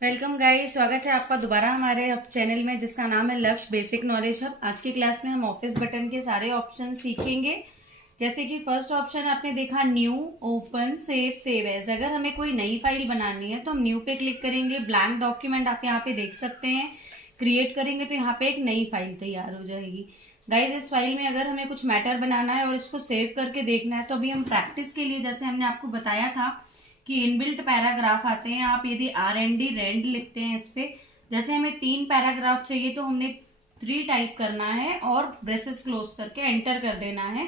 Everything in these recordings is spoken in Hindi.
वेलकम गाइस, स्वागत है आपका दोबारा हमारे चैनल में जिसका नाम है लक्ष्य बेसिक नॉलेज हब। आज की क्लास में हम ऑफिस बटन के सारे ऑप्शन सीखेंगे। जैसे कि फर्स्ट ऑप्शन आपने देखा new, open, save, save as. अगर हमें कोई नई फाइल बनानी है तो हम न्यू पे क्लिक करेंगे। ब्लैंक डॉक्यूमेंट आप यहाँ पे देख सकते हैं, क्रिएट करेंगे तो यहाँ पे एक नई फाइल तैयार हो जाएगी। गाइज इस फाइल में अगर हमें कुछ मैटर बनाना है और इसको सेव करके देखना है तो अभी हम प्रैक्टिस के लिए, जैसे हमने आपको बताया था कि इनबिल्ट पैराग्राफ आते हैं। आप यदि RND रेंड लिखते हैं इस पे, जैसे हमें 3 पैराग्राफ चाहिए तो हमने 3 टाइप करना है और ब्रेसेस क्लोज करके एंटर कर देना है।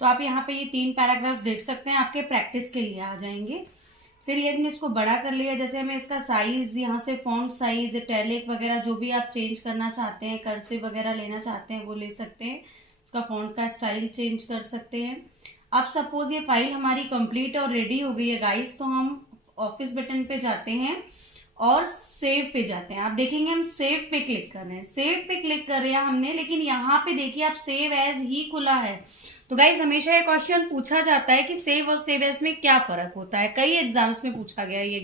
तो आप यहाँ पे ये 3 पैराग्राफ देख सकते हैं, आपके प्रैक्टिस के लिए आ जाएंगे। फिर ये हमने इसको बड़ा कर लिया, जैसे हमें इसका साइज यहाँ से फॉन्ट साइज, इटैलिक वगैरह जो भी आप चेंज करना चाहते हैं, कर्सिव वगैरह लेना चाहते हैं वो ले सकते हैं। इसका फॉन्ट का स्टाइल चेंज कर सकते हैं। अब सपोज ये फाइल हमारी कंप्लीट और रेडी हो गई है गाइस, तो हम ऑफिस बटन पे जाते हैं और सेव पे जाते हैं। आप देखेंगे हम सेव पे क्लिक कर रहे हैं, सेव पे क्लिक कर रहे हैं हमने, लेकिन यहाँ पे देखिए आप सेव एज ही खुला है। तो गाइस हमेशा ये क्वेश्चन पूछा जाता है कि सेव और सेव एज में क्या फर्क होता है। कई एग्जाम्स में पूछा गया है ये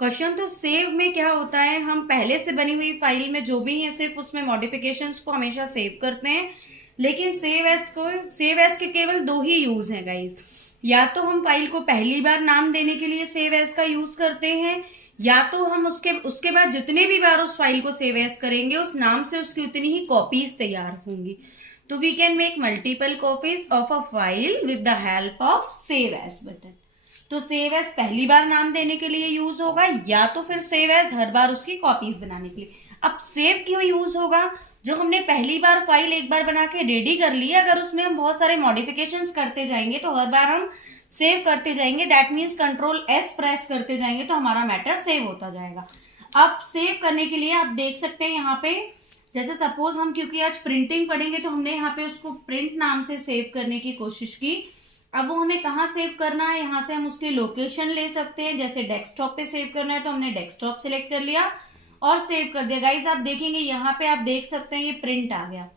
क्वेश्चन। तो सेव में क्या होता है, हम पहले से बनी हुई फाइल में जो भी है सिर्फ उसमें मॉडिफिकेशंस को हमेशा सेव करते हैं। लेकिन सेव एज के केवल 2 ही यूज हैं गाइज। या तो हम फाइल को पहली बार नाम देने के लिए सेव एज का यूज करते हैं, या तो हम उसके बाद जितने भी बार उस फाइल को सेव एज करेंगे उस नाम से उसकी उतनी ही कॉपीज तैयार होंगी। तो we can make multiple copies of a file with the help of save as button. तो सेव एज पहली बार नाम देने के लिए यूज होगा, या तो फिर सेव एज हर बार उसकी कॉपीज बनाने के लिए। अब सेव क्यों यूज होगा, जो हमने पहली बार फाइल एक बार बना के रेडी कर ली, अगर उसमें हम बहुत सारे मॉडिफिकेशंस करते जाएंगे तो हर बार हम सेव करते जाएंगे। दैट मीन्स Ctrl+S प्रेस करते जाएंगे तो हमारा मैटर सेव होता जाएगा। अब सेव करने के लिए आप देख सकते हैं यहाँ पे, जैसे सपोज हम क्योंकि आज प्रिंटिंग पढ़ेंगे तो हमने यहाँ पे उसको प्रिंट नाम से सेव करने की कोशिश की। अब वो हमें कहाँ सेव करना है, यहाँ से हम उसकी लोकेशन ले सकते हैं। जैसे डेस्कटॉप पे सेव करना है तो हमने डेस्कटॉप सिलेक्ट कर लिया और सेव कर दिया। गाइस आप देखेंगे यहाँ पे आप देख सकते हैं ये प्रिंट आ गया।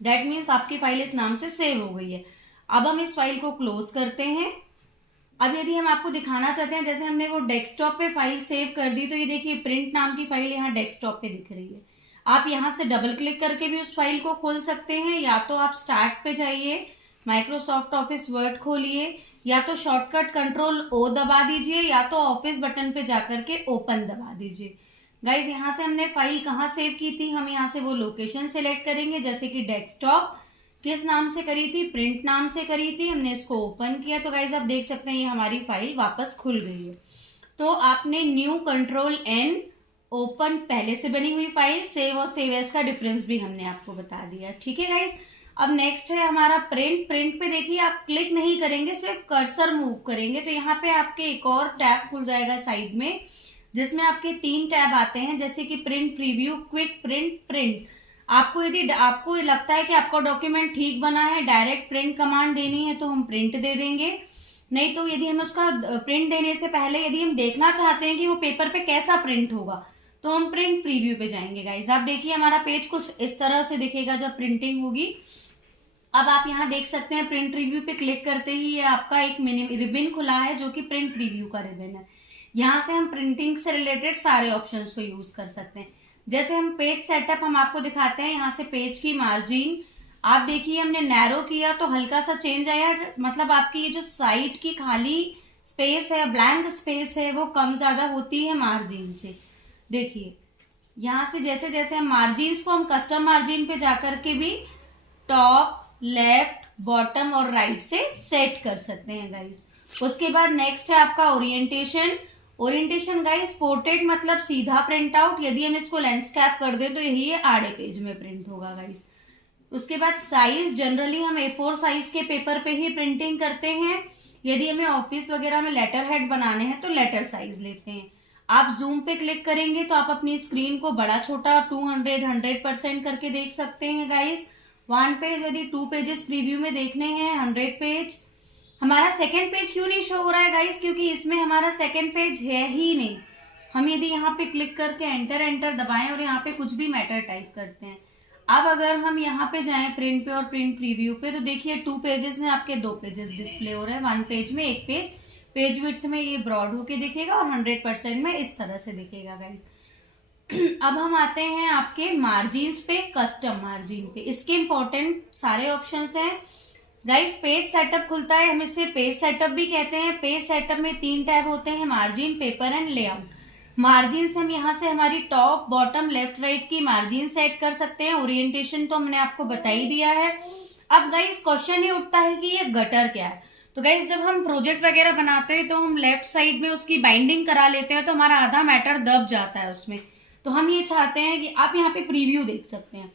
दैट मीन्स आपकी फाइल इस नाम से सेव हो गई है। अब हम इस फाइल को क्लोज करते हैं। अब यदि हम आपको दिखाना चाहते हैं, जैसे हमने वो डेस्कटॉप पे फाइल सेव कर दी, तो ये देखिए प्रिंट नाम की फाइल यहाँ डेस्कटॉप पे दिख रही है। आप यहाँ से डबल क्लिक करके भी उस फाइल को खोल सकते हैं, या तो आप स्टार्ट पे जाइए, माइक्रोसॉफ्ट ऑफिस वर्ड खोलिए, या तो शॉर्टकट Ctrl+O दबा दीजिए, या तो ऑफिस बटन पे जाकर के ओपन दबा दीजिए। गाइज यहाँ से हमने फाइल कहाँ सेव की थी, हम यहाँ से वो लोकेशन सेलेक्ट करेंगे। जैसे कि डेस्कटॉप किस नाम से करी थी, प्रिंट नाम से करी थी, हमने इसको ओपन किया तो गाइज आप देख सकते हैं ये हमारी फाइल वापस खुल गई है। तो आपने न्यू Ctrl+N, ओपन पहले से बनी हुई फाइल, सेव और सेव एज का डिफरेंस भी हमने आपको बता दिया। ठीक है गाइज, अब नेक्स्ट है हमारा प्रिंट। प्रिंट पे देखिए आप क्लिक नहीं करेंगे, सिर्फ कर्सर मूव करेंगे तो यहाँ पे आपके एक और टैब खुल जाएगा साइड में, जिसमें आपके 3 टैब आते हैं, जैसे कि print preview, quick print, print. आपको यदि आपको लगता है कि आपका डॉक्यूमेंट ठीक बना है, डायरेक्ट प्रिंट कमांड देनी है तो हम प्रिंट दे देंगे। नहीं तो यदि हम उसका प्रिंट देने से पहले यदि हम देखना चाहते हैं कि वो पेपर पे कैसा प्रिंट होगा तो हम प्रिंट प्रीव्यू पे जाएंगे। गाइस आप देखिए हमारा पेज कुछ इस तरह से दिखेगा जब प्रिंटिंग होगी। अब आप यहाँ देख सकते हैं प्रिंट रिव्यू पे क्लिक करते ही ये आपका एक मिनी रिबन खुला है जो कि प्रिंट रिव्यू का रिबन है। यहाँ से हम प्रिंटिंग से रिलेटेड सारे ऑप्शंस को यूज कर सकते हैं। जैसे हम पेज सेटअप हम आपको दिखाते हैं, यहाँ से पेज की मार्जिन आप देखिए हमने नैरो किया तो हल्का सा चेंज आया, मतलब आपकी ये जो साइड की खाली स्पेस है, ब्लैंक स्पेस है, वो कम ज्यादा होती है मार्जिन से। देखिए यहाँ से जैसे जैसे हम मार्जिन को हम कस्टम मार्जिन पे जाकर के भी टॉप, लेफ्ट, बॉटम और राइट से सेट कर सकते हैं गाइस। उसके बाद नेक्स्ट है आपका ओरिएंटेशन। ओरिएंटेशन गाइस पोर्ट्रेट मतलब सीधा प्रिंट आउट, यदि हम इसको लैंडस्केप कर दें तो यही है आड़े पेज में प्रिंट होगा गाइस। उसके बाद साइज, जनरली हम A4 साइज के पेपर पे ही प्रिंटिंग करते हैं। यदि हमें ऑफिस वगैरह में लेटर हेड बनाने हैं तो लेटर साइज लेते हैं। आप जूम पे क्लिक करेंगे तो आप अपनी स्क्रीन को बड़ा छोटा 200-100% करके देख सकते हैं गाइस। 1 पेज, यदि 2 पेजेस प्रीव्यू में देखने हैं 100 पेज। हमारा सेकेंड पेज क्यों नहीं शो हो रहा है गाइस, क्योंकि इसमें हमारा सेकेंड पेज है ही नहीं। हम यदि यहाँ पे क्लिक करके एंटर दबाएं और यहाँ पे कुछ भी मैटर टाइप करते हैं, अब अगर हम यहाँ पे जाएं प्रिंट पे और प्रिंट प्रीव्यू पे तो देखिए 2 पेजेस में आपके 2 पेजेस डिस्प्ले हो रहे हैं, 1 पेज में 1 पेज पेज विड्थ में ये ब्रॉड होके दिखेगा और 100% में इस तरह से दिखेगा गाइस। अब हम आते हैं आपके मार्जिन्स पे, कस्टम मार्जिन पे। इसके इंपॉर्टेंट सारे ऑप्शंस हैं गाइस। पेज सेटअप खुलता है, हम इसे पेज सेटअप भी कहते हैं। पेज सेटअप में 3 टैब होते हैं, margin, paper and layout. Margin से हम यहाँ से हमारी टॉप, बॉटम, लेफ्ट, राइट की मार्जिन सेट कर सकते हैं। ओरिएंटेशन तो हमने आपको बता ही दिया है। अब गाइस क्वेश्चन ये उठता है कि ये गटर क्या है। तो गाइस जब हम प्रोजेक्ट वगैरह बनाते हैं तो हम लेफ्ट साइड में उसकी बाइंडिंग करा लेते हैं, तो हमारा आधा मैटर दब जाता है उसमें। तो हम ये चाहते हैं कि आप यहाँ पे प्रीव्यू देख सकते हैं,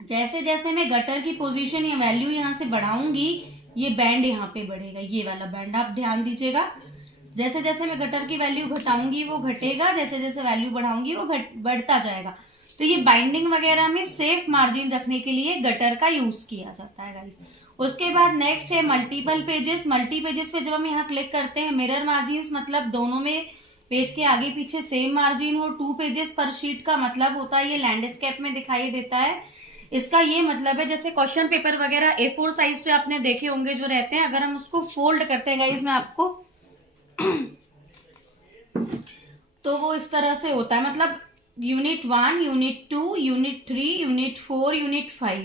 जैसे जैसे मैं गटर की पोजीशन या वैल्यू यहाँ से बढ़ाऊंगी, ये बैंड यहाँ पे बढ़ेगा, ये वाला बैंड आप ध्यान दीजिएगा। जैसे जैसे मैं गटर की वैल्यू घटाऊंगी वो घटेगा, जैसे जैसे वैल्यू बढ़ाऊंगी वो बढ़ता जाएगा। तो ये बाइंडिंग वगैरह में सेफ मार्जिन रखने के लिए गटर का यूज किया जाता है गाइस। उसके बाद नेक्स्ट है मल्टीपल पेजेस। मल्टी पेजेस पे जब हम यहाँ क्लिक करते हैं, मिरर मार्जिन मतलब दोनों में पेज के आगे पीछे सेम मार्जिन हो। 2 पेजेस पर शीट का मतलब होता है, ये लैंडस्केप में दिखाई देता है। इसका ये मतलब है जैसे क्वेश्चन पेपर वगैरह A4 साइज पे आपने देखे होंगे जो रहते हैं, अगर हम उसको फोल्ड करते हैं गाइस, मैं आपको तो वो इस तरह से होता है, मतलब unit 1, unit 2, unit 3, unit 4, unit 5।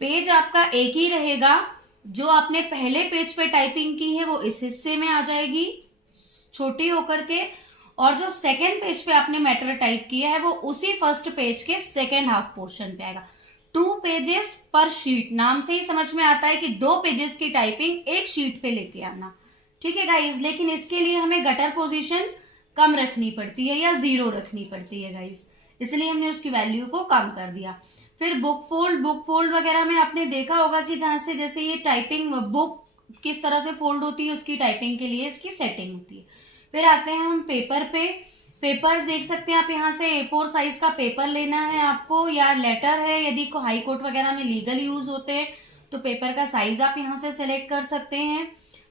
Page आपका एक ही रहेगा। जो आपने पहले पेज पे टाइपिंग की है वो इस हिस्से में आ जाएगी छोटी होकर के, और जो सेकेंड पेज पे आपने मैटर टाइप किया है वो उसी फर्स्ट पेज के सेकेंड हाफ पोर्शन पे आएगा। 2 पेजेस पर शीट, नाम से ही समझ में आता है कि 2 पेजेस की टाइपिंग एक शीट पे लेके आना, ठीक है गाइज। लेकिन इसके लिए हमें गटर पोजीशन कम रखनी पड़ती है या 0 रखनी पड़ती है गाइज, इसलिए हमने उसकी वैल्यू को कम कर दिया। फिर बुक फोल्ड वगैरह में आपने देखा होगा कि जहां से जैसे ये टाइपिंग बुक किस तरह से फोल्ड होती है, उसकी टाइपिंग के लिए इसकी सेटिंग होती है। फिर आते हैं हम पेपर पे। पेपर देख सकते हैं आप, यहाँ से A4 साइज का पेपर लेना है आपको, या लेटर है, यदि को हाई कोर्ट वगैरह में लीगल यूज होते हैं तो पेपर का साइज आप यहाँ से सिलेक्ट कर सकते हैं।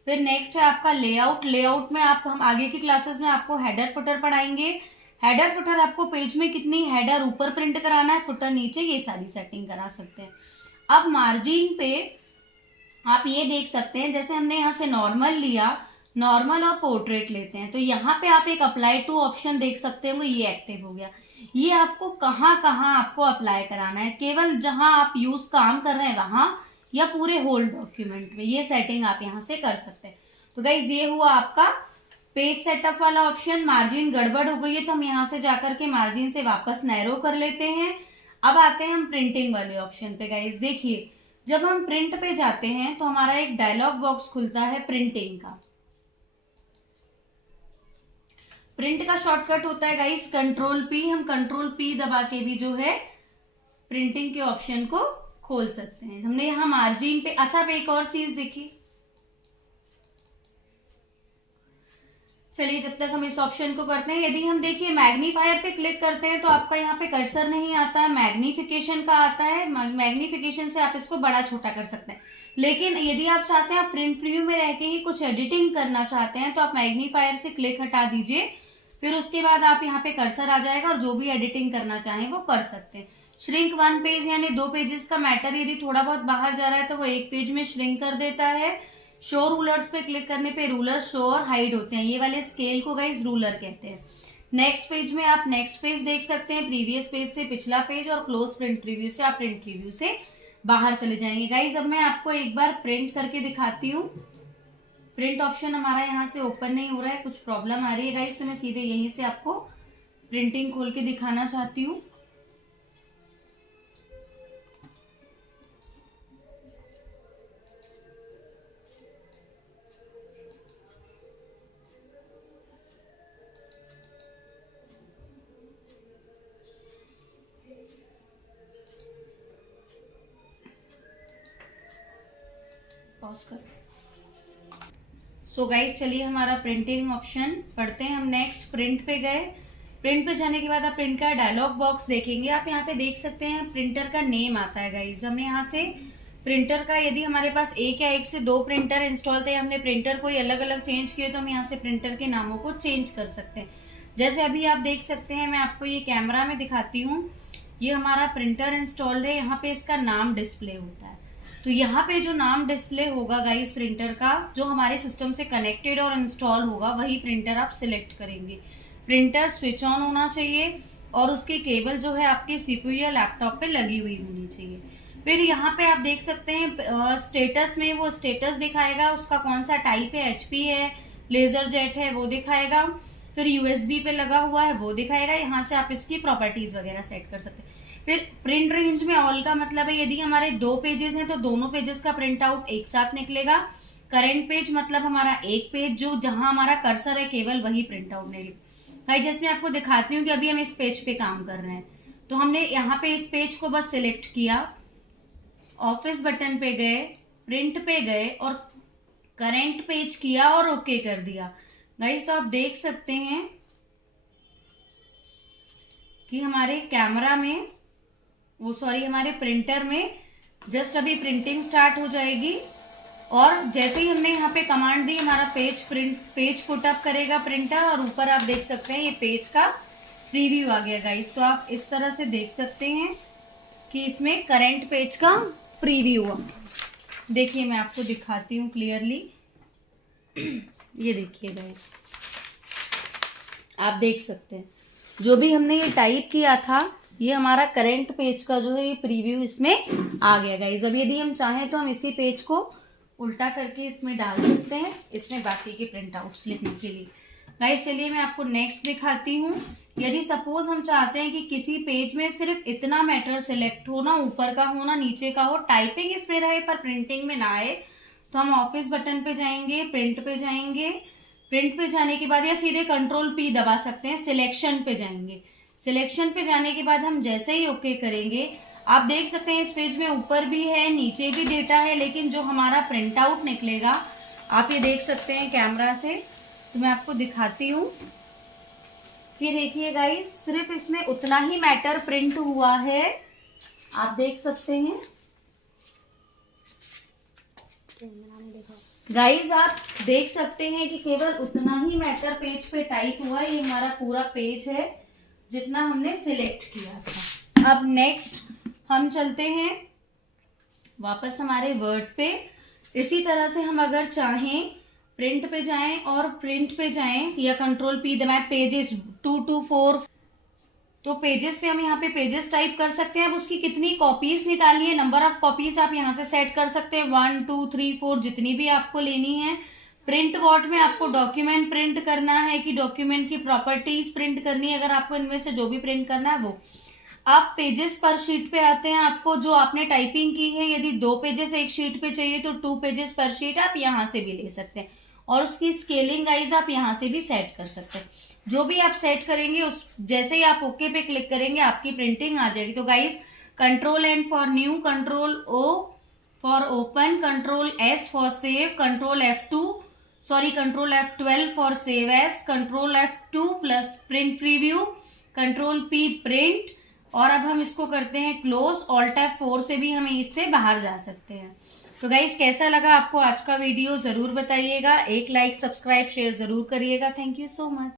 फिर नेक्स्ट है आपका लेआउट। लेआउट में आप, हम आगे की क्लासेस में आपको हेडर फुटर पढ़ाएंगे। हेडर फुटर आपको पेज में कितनी हेडर ऊपर प्रिंट कराना है, फुटर नीचे, ये सारी सेटिंग करा सकते हैं। अब मार्जिन पे आप ये देख सकते हैं, जैसे हमने यहाँ से नॉर्मल लिया, नॉर्मल और पोर्ट्रेट लेते हैं, तो यहाँ पे आप एक अप्लाई टू ऑप्शन देख सकते हो, ये एक्टिव हो गया। ये आपको कहाँ कहाँ आपको अप्लाई कराना है, केवल जहां आप यूज काम कर रहे हैं वहां, या पूरे होल डॉक्यूमेंट में, ये सेटिंग आप यहाँ से कर सकते हैं। तो गाइज ये हुआ आपका पेज सेटअप वाला ऑप्शन। मार्जिन गड़बड़ हो गई है तो हम यहाँ से जाकर के मार्जिन से वापस नैरो कर लेते हैं। अब आते हैं हम प्रिंटिंग वाले ऑप्शन पे। गाइज देखिए, जब हम प्रिंट पे जाते हैं तो हमारा एक डायलॉग बॉक्स खुलता है प्रिंटिंग का। प्रिंट का शॉर्टकट होता है गाइस Ctrl+P। हम Ctrl+P दबा के भी जो है प्रिंटिंग के ऑप्शन को खोल सकते हैं। हमने यहाँ मार्जिन पे, अच्छा पे एक और चीज देखी, चलिए जब तक हम इस ऑप्शन को करते हैं, यदि हम देखिए मैग्नीफायर पे क्लिक करते हैं तो आपका यहाँ पे कर्सर नहीं आता है, मैग्निफिकेशन का आता है। मैग्निफिकेशन से आप इसको बड़ा छोटा कर सकते हैं। लेकिन यदि आप चाहते हैं, आप प्रिंट प्रीव्यू में रह के ही कुछ एडिटिंग करना चाहते हैं, तो आप मैग्नीफायर से क्लिक हटा दीजिए, फिर उसके बाद आप यहाँ पे कर्सर आ जाएगा और जो भी एडिटिंग करना चाहें वो कर सकते हैं। श्रिंक 1 पेज यानी 2 पेजेस का मैटर यदि थोड़ा बहुत बाहर जा रहा है तो वो 1 पेज में श्रिंक कर देता है। शो रूलर्स पे क्लिक करने पे रूलर शो और हाइड होते हैं, ये वाले स्केल को गाइस रूलर कहते हैं। नेक्स्ट पेज में आप नेक्स्ट पेज देख सकते हैं, प्रीवियस पेज से पिछला पेज, और क्लोज प्रिंट प्रीव्यू से आप प्रिंट प्रीव्यू से बाहर चले जाएंगे। गाइस अब मैं आपको एक बार प्रिंट करके दिखाती हूँ। प्रिंट ऑप्शन हमारा यहाँ से ओपन नहीं हो रहा है, कुछ प्रॉब्लम आ रही है गाइस, तो मैं सीधे यहीं से आपको प्रिंटिंग खोल के दिखाना चाहती हूँ। पॉज कर। सो गाइस चलिए हमारा प्रिंटिंग ऑप्शन पढ़ते हैं हम। नेक्स्ट प्रिंट पे गए। प्रिंट पे जाने के बाद आप प्रिंट का डायलॉग बॉक्स देखेंगे। आप यहाँ पे देख सकते हैं प्रिंटर का नेम आता है गाइस। हमने यहाँ से प्रिंटर का, यदि हमारे पास एक या एक से 2 प्रिंटर इंस्टॉल थे, हमने प्रिंटर कोई अलग अलग चेंज किए, तो हम यहाँ से प्रिंटर के नामों को चेंज कर सकते हैं। जैसे अभी आप देख सकते हैं, मैं आपको ये कैमरा में दिखाती हूँ, ये हमारा प्रिंटर इंस्टॉल्ड है, यहाँ पे इसका नाम डिस्प्ले होता है। तो यहाँ पे जो नाम डिस्प्ले होगा गाइस प्रिंटर का, जो हमारे सिस्टम से कनेक्टेड और इंस्टॉल होगा, वही प्रिंटर आप सिलेक्ट करेंगे। प्रिंटर स्विच ऑन होना चाहिए और उसकी केबल जो है आपके सीपीयू या लैपटॉप पे लगी हुई होनी चाहिए। फिर यहाँ पे आप देख सकते हैं स्टेटस में वो स्टेटस दिखाएगा, उसका कौन सा टाइप है, एचपी है, लेजर जेट है, वो दिखाएगा। फिर यूएसबी पे लगा हुआ है वो दिखाएगा। यहाँ से आप इसकी प्रॉपर्टीज वगैरह सेट कर सकते हैं। फिर प्रिंट रेंज में ऑल का मतलब है यदि हमारे 2 पेजेस हैं तो दोनों पेजेस का प्रिंट आउट एक साथ निकलेगा। करंट पेज मतलब हमारा एक पेज, जो जहां हमारा कर्सर है केवल वही प्रिंट आउट निकलेगा। भाई जैसे मैं आपको दिखाती हूँ कि अभी हम इस पेज पे काम कर रहे हैं, तो हमने यहाँ पे इस पेज को बस सिलेक्ट किया, ऑफिस बटन पे गए, प्रिंट पे गए और करंट पेज किया और ओके कर दिया। गाइस तो आप देख सकते हैं कि हमारे कैमरा में हमारे प्रिंटर में जस्ट अभी प्रिंटिंग स्टार्ट हो जाएगी और जैसे ही हमने यहाँ पे कमांड दी हमारा पेज पुटअप करेगा प्रिंटर और ऊपर आप देख सकते हैं ये पेज का प्रीव्यू आ गया गाइस। तो आप इस तरह से देख सकते हैं कि इसमें करंट पेज का प्रीव्यू हुआ। देखिए मैं आपको दिखाती हूँ क्लियरली, ये देखिए गाइस, आप देख सकते हैं जो भी हमने ये टाइप किया था ये हमारा करंट पेज का जो है ये प्रीव्यू इसमें आ गया गाइस। अब यदि हम चाहें तो हम इसी पेज को उल्टा करके इसमें डाल सकते हैं, इसमें बाकी के प्रिंट आउट्स लिखने के लिए। गाइस चलिए मैं आपको नेक्स्ट दिखाती हूँ। यदि सपोज हम चाहते हैं कि किसी पेज में सिर्फ इतना मैटर सिलेक्ट हो, ना ऊपर का हो ना नीचे का हो, टाइपिंग इसमें रहे पर प्रिंटिंग में ना आए, तो हम ऑफिस बटन पे जाएंगे, प्रिंट पे जाएंगे, प्रिंट पे जाने के बाद या सीधे कंट्रोल पी दबा सकते हैं, सिलेक्शन पे जाएंगे। सिलेक्शन पे जाने के बाद हम जैसे ही ओके करेंगे, आप देख सकते हैं इस पेज में ऊपर भी है नीचे भी डेटा है, लेकिन जो हमारा प्रिंट आउट निकलेगा आप ये देख सकते हैं कैमरा से। तो मैं आपको दिखाती हूँ कि देखिए गाइस सिर्फ इसमें उतना ही मैटर प्रिंट हुआ है, आप देख सकते हैं गाइस, आप देख सकते हैं कि केवल उतना ही मैटर पेज पे टाइप हुआ है। ये हमारा पूरा पेज है जितना हमने सिलेक्ट किया था। अब नेक्स्ट हम चलते हैं वापस हमारे वर्ड पे। इसी तरह से हम अगर चाहें प्रिंट पे जाएं और प्रिंट पे जाएं या कंट्रोल पी दबाएं, पेजेस 2 to 4, तो पेजेस पे हम यहाँ पे पेजेस टाइप कर सकते हैं। अब उसकी कितनी कॉपीज निकालनी है, नंबर ऑफ कॉपीज आप यहाँ से सेट कर सकते हैं, 1 2 3 4 जितनी भी आपको लेनी है। प्रिंट वॉट में आपको डॉक्यूमेंट प्रिंट करना है कि डॉक्यूमेंट की प्रॉपर्टीज प्रिंट करनी है, अगर आपको इनमें से जो भी प्रिंट करना है वो। आप पेजेस पर शीट पे आते हैं, आपको जो आपने टाइपिंग की है यदि 2 पेजेस एक शीट पे चाहिए तो 2 पेजेस पर शीट आप यहाँ से भी ले सकते हैं और उसकी स्केलिंग गाइज आप यहाँ से भी सेट कर सकते हैं। जो भी आप सेट करेंगे उस जैसे ही आप ओके पे क्लिक करेंगे आपकी प्रिंटिंग आ जाएगी। तो guys control N for new, control O for open, control S for save, control F12 for save S, control F2 plus print preview, control P print, और अब हम इसको करते हैं क्लोज। ऑल्ट F4 से भी हमें इससे बाहर जा सकते हैं। तो गाइस कैसा लगा आपको आज का वीडियो जरूर बताइएगा, एक लाइक सब्सक्राइब शेयर जरूर करिएगा। Thank you so much.